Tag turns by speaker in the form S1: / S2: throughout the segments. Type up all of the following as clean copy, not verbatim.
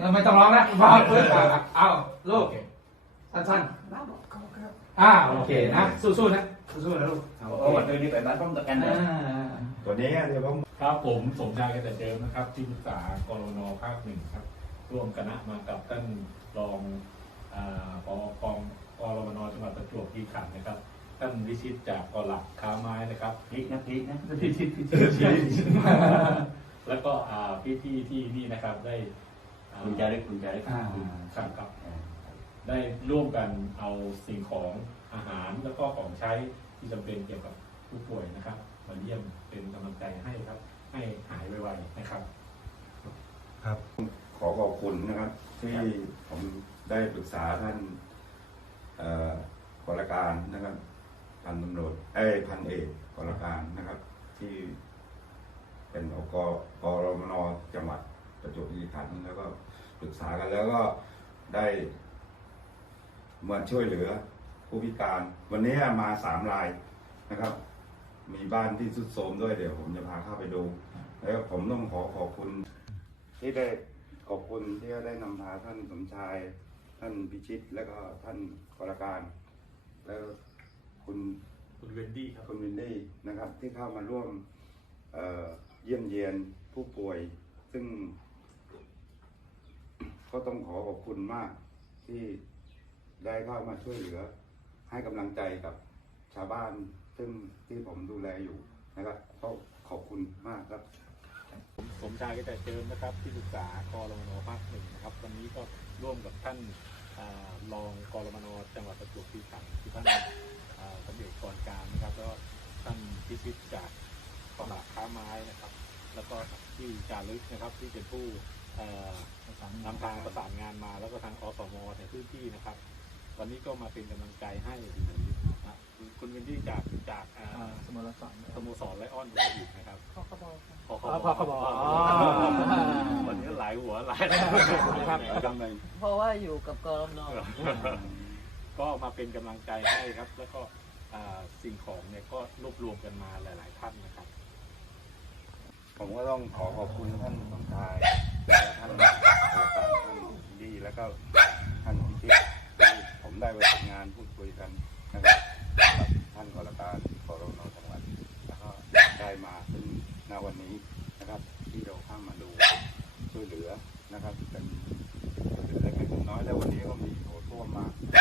S1: ไม่ต้องร้องนะฟังปึ๊บเอาลูกสั้นๆโอเคนะสู้ๆนะสู้ๆนะลูก
S2: เอาวันนี้ไปบ้านพร้อมตะกัน
S3: ตัวนี้เดี๋ยวผม
S4: ครับผมสมชายแต่เดิมนะครับที่ปรึกษากรนภาคหนึ่งครับร่วมคณะมากับท่านรองผอกองกรมนจังหวัดประจวบคีรีขันธ์นะครับท่านวิชิตจากกหลักค้าไม้นะครับ
S2: พีกนะ
S4: พิชิตแล้วก็พี่ที่นี่นะครับได้
S2: คุณจารึก
S4: ครับได้ร่วมกันเอาสิ่งของอาหารแล้วก็ของใช้ที่จำเป็นเกี่ยวกับผู้ป่วยนะครับมาเยี่ยมเป็นกำลังใจให้ครับให้หายไวๆนะครับ
S3: ครับขอขอบคุณนะครับที่ผมได้ปรึกษาท่านกรการนะครับพันตำรวจพันเอกกรการนะครับที่เป็นกรมนจังหวัดประจวบคีรีขันธ์แล้วก็ปรึกษากันแล้วก็ได้มาช่วยเหลือผู้พิการวันนี้มา3 รายนะครับมีบ้านที่ทรุดโทรมด้วยเดี๋ยวผมจะพาเข้าไปดูแล้วผมต้องขอบคุณที่ได้ขอบคุณที่ได้นำพาท่านสมชายท่านพิชิตและก็ท่านกรการแล้วคุณ
S4: เวนดี้ครับ
S3: คุณวินดี้นะครับที่เข้ามาร่วมเยี่ยมเยียนผู้ป่วยซึ่งก็ต้องขอบคุณมากที่ได้เข้ามาช่วยเหลือให้กำลังใจกับชาวบ้านซึ่งที่ผมดูแลอยู่นะครับก็ขอบคุณมากครับ
S4: ผมสมชายแต่เดิมนะครับที่ปรึกษากรมนภาคหนึ่งนะครับวันนี้ก็ร่วมกับท่านรองกรมนจังหวัดประจวบคีรีขันธ์ที่ท่านตำรวจกรการนะครับแล้วท่านพิชิตจากกองหลักค้าไม้นะครับแล้วก็ที่จารึกนะครับที่เป็นผู้นำทางประสานงานมาแล้วก็ทางอสมในพื้นที่นะครับวันนี้ก็มาเป็นกำลังใจให้คุณวินดี้จากสโมสรไลออนหัวหินนะครับพคบวันนี้หลายหัวหลายนะครับ
S5: เพราะว่าอยู่กับกรมน
S4: ก็มาเป็นกำลังใจให้ครับแล้วก็สิ่งของเนี่ยก็รวบรวมกันมาหลายๆท่านนะครับ
S3: ผมก็ต้องขอบคุณท่านสมชายท่านดีแล้วก็ท่านพิชิตผมได้ไปทำงานพูดคุยกันนะครับกับท่านกรการกรมนจังหวัดแล้วก็ได้มาถึงณวันนี้นะครับที่เราเข้ามาดูช่วยเหลือนะครับเป็นเล็กๆน้อยแล้ววันนี้ก็มีโถท่วมมา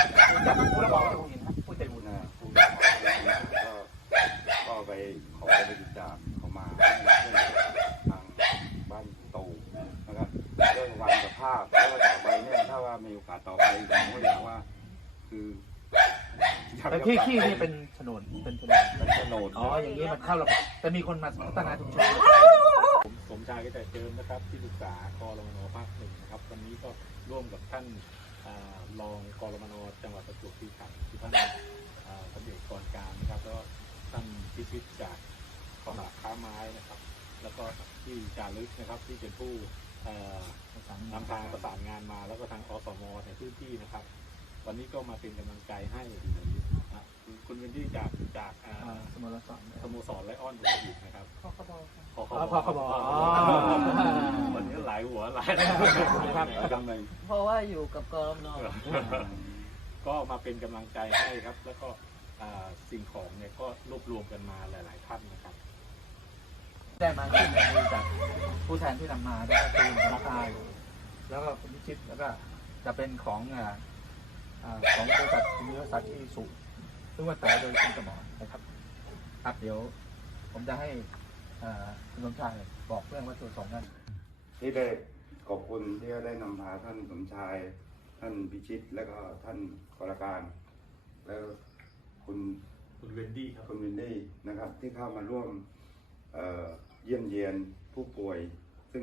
S5: ผู้ใจบุญ
S3: นะผู้ใจบุญก็ไปขอบริจาคเขามาทางบ้านตูนะครับเรื่องวันสภาพแล้วก็ต่อไปเนี่ยถ้าว่ามีโอกาสต่อไปผมก็อยากว่าคือ
S5: แต่ที่นี่เป็นโฉนดอ๋ออย่างนี้มันเข้าระบบแต่มีคนมาพัฒนาชุมชน
S4: ผมสมชายแต่เดิมนะครับที่ปรึกษากรมนภาคหนึ่งนะครับวันนี้ก็ร่วมกับท่านรองกรมนจังหวัดประจวบคีรีขันธ์ที่ท่านตำรวจกรการนะครับแล้วท่านพิชิตจากกองหลักค้าไม้นะครับแล้วก็ที่จารึกนะครับที่เป็นผู้นำทางประสานงานมาแล้วก็ทางอสมในพื้นที่นะครับวันนี้ก็มาเป็นกำลังใจให้คุณวินดี้จากสโมสรไลออนหัวหินนะครับพคบวันนี้หลายหัวหลายนะครับ
S5: เพราะว่าอยู่กับกรมน
S4: ก็มาเป็นกำลังใจให้ครับแล้วก็สิ่งของเนี่ยก็รวบรวมกันมาหลายๆท่านนะครับ
S5: ได้มาที่มือจากผู้แทนที่นำมาได้ก็คือธนาคารแล้วก็คุณพิชิตแล้วก็จะเป็นของบริษัทมีบริษัทที่สูงซึ่งว่าแต่โดยคุณสมรนะครับครับเดี๋ยวผมจะให้คุณสมชายบอกเรื่องวัตถุประสงค์นั้น
S3: ที่ได้ขอบคุณที่ได้นำพาท่านสมชายท่านพิชิตและก็ท่านกรการแล้วคุณ
S4: เวนดี้ครับ
S3: คุณวินดี้นะครับที่เข้ามาร่วมเยี่ยมเยียนผู้ป่วยซึ่ง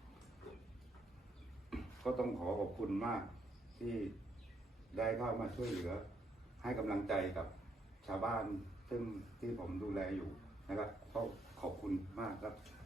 S3: ก็ต้องขอบคุณมากที่ได้เข้ามาช่วยเหลือให้กำลังใจกับชาวบ้านซึ่งที่ผมดูแลอยู่นะครับก็ขอบคุณมากครับ